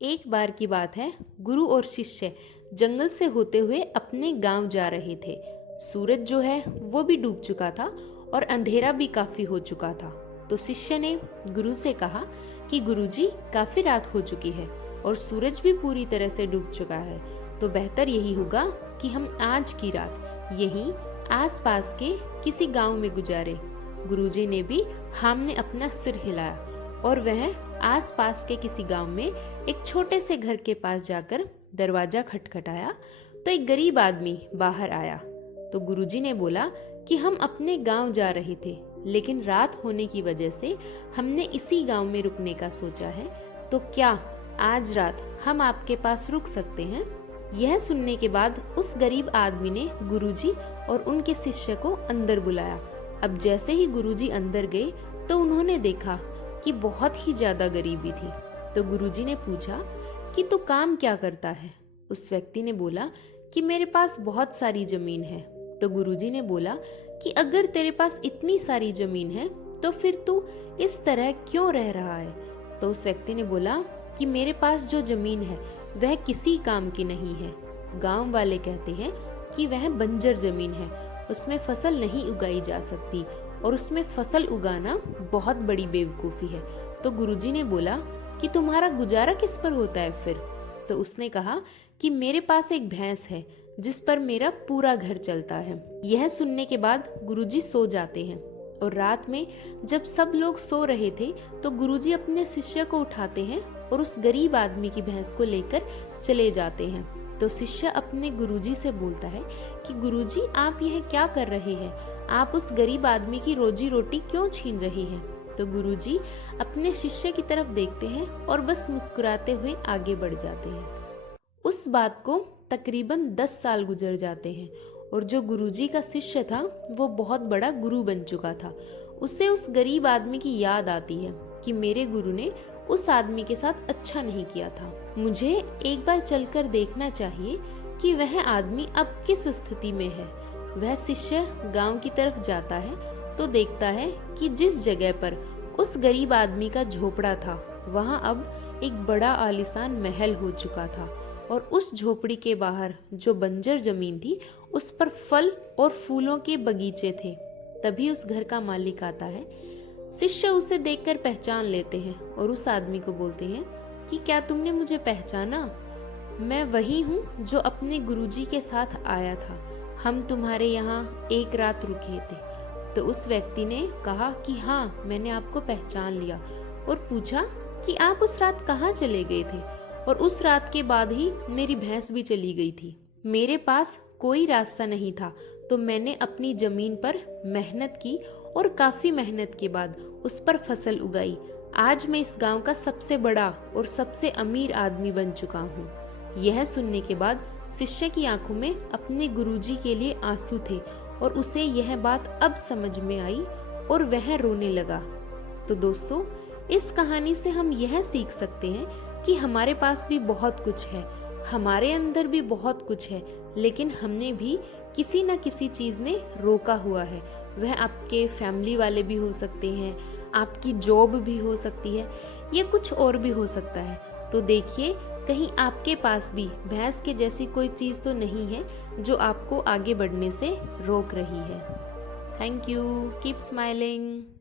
एक बार की बात है, गुरु और शिष्य जंगल से होते हुए अपने गांव जा रहे थे। सूरज जो है वो भी डूब चुका था और अंधेरा भी काफी हो चुका था। तो शिष्य ने गुरु से कहा कि गुरुजी, काफी रात हो चुकी है और सूरज भी पूरी तरह से डूब चुका है, तो बेहतर यही होगा कि हम आज की रात यहीं आसपास के किसी गांव में गुजारे। गुरुजी ने भी हाम ने अपना सिर हिलाया और वह आसपास के किसी गांव में एक छोटे से घर के पास जाकर दरवाजा खटखटाया तो एक गरीब आदमी बाहर आया। तो गुरुजी ने बोला कि हम अपने गांव जा रहे थे, लेकिन रात होने की वजह से हमने इसी गांव में रुकने का सोचा है, तो क्या आज रात हम आपके पास रुक सकते हैं? यह सुनने के बाद उस गरीब आदमी ने गुरुजी और उनके शिष्य को अंदर बुलाया। अब जैसे ही गुरुजी अंदर गए तो उन्होंने देखा कि बहुत ही ज्यादा गरीबी थी। तो गुरुजी ने पूछा कि तू काम क्या करता है? उस व्यक्ति ने बोला कि मेरे पास बहुत सारी जमीन है। तो गुरुजी ने बोला कि अगर तेरे पास इतनी सारी जमीन है तो फिर तू इस तरह क्यों रह रहा है? तो उस व्यक्ति ने बोला कि मेरे पास जो जमीन है वह किसी काम की नहीं है। गांव वाले कहते हैं कि वह बंजर जमीन है, उसमें फसल नहीं उगाई जा सकती और उसमें फसल उगाना बहुत बड़ी बेवकूफ़ी है। तो गुरुजी ने बोला कि तुम्हारा गुजारा किस पर होता है फिर? तो उसने कहा कि मेरे पास एक भैंस है जिस पर मेरा पूरा घर चलता है। यह सुनने के बाद गुरुजी सो जाते हैं और रात में जब सब लोग सो रहे थे तो गुरुजी अपने शिष्य को उठाते हैं और उस गरीब आदमी की भैंस को लेकर चले जाते हैं। तो शिष्य अपने गुरुजी से बोलता है कि गुरुजी, आप यह क्या कर रहे हैं? आप उस गरीब आदमी की रोजी रोटी क्यों छीन रहे हैं? तो गुरुजी अपने शिष्य की तरफ देखते हैं और बस मुस्कुराते हुए आगे बढ़ जाते हैं। उस बात को तकरीबन 10 साल गुजर जाते हैं और जो गुरुजी का शिष्य था वो बहुत बड़ा गुरु बन चुका था। उसे उस गरीब आदमी की याद आती है कि मेरे गुरु ने उस आदमी के साथ अच्छा नहीं किया था, मुझे एक बार चलकर देखना चाहिए कि वह आदमी अब किस स्थिति में है। वह शिष्य गांव की तरफ जाता है तो देखता है कि जिस जगह पर उस गरीब आदमी का झोपड़ा था वहां अब एक बड़ा आलीशान महल हो चुका था और उस झोपड़ी के बाहर जो बंजर जमीन थी उस पर फल और फूलों के बगीचे थे। तभी उस घर का मालिक आता है। शिष्य उसे देखकर पहचान लेते हैं और उस आदमी को बोलते हैं कि क्या तुमने मुझे पहचाना? मैं वही हूँ जो अपने गुरुजी के साथ आया था, हम तुम्हारे यहाँ एक रात रुके थे। तो उस व्यक्ति ने कहा कि हाँ, मैंने आपको पहचान लिया और पूछा कि आप उस रात कहाँ चले गए थे? और उस रात के बाद ही मेरी भैंस भी चली गई थी। मेरे पास कोई रास्ता नहीं था तो मैंने अपनी जमीन पर मेहनत की और काफी मेहनत के बाद उस पर फसल उगाई। आज मैं इस गांव का सबसे बड़ा और सबसे अमीर आदमी बन चुका हूँ। यह सुनने के बाद शिष्य की आंखों में अपने गुरुजी के लिए आंसू थे और उसे यह बात अब समझ में आई और वह रोने लगा। तो दोस्तों, इस कहानी से हम यह सीख सकते हैं कि हमारे पास भी बहुत कुछ है, हमारे अंदर भी बहुत कुछ है, लेकिन हमने भी किसी न किसी चीज ने रोका हुआ है। वह आपके फैमिली वाले भी हो सकते हैं, आपकी जॉब भी हो सकती है, ये कुछ और भी हो सकता है। तो देखिए, कहीं आपके पास भी भैंस के जैसी कोई चीज तो नहीं है जो आपको आगे बढ़ने से रोक रही है। Thank you, keep smiling.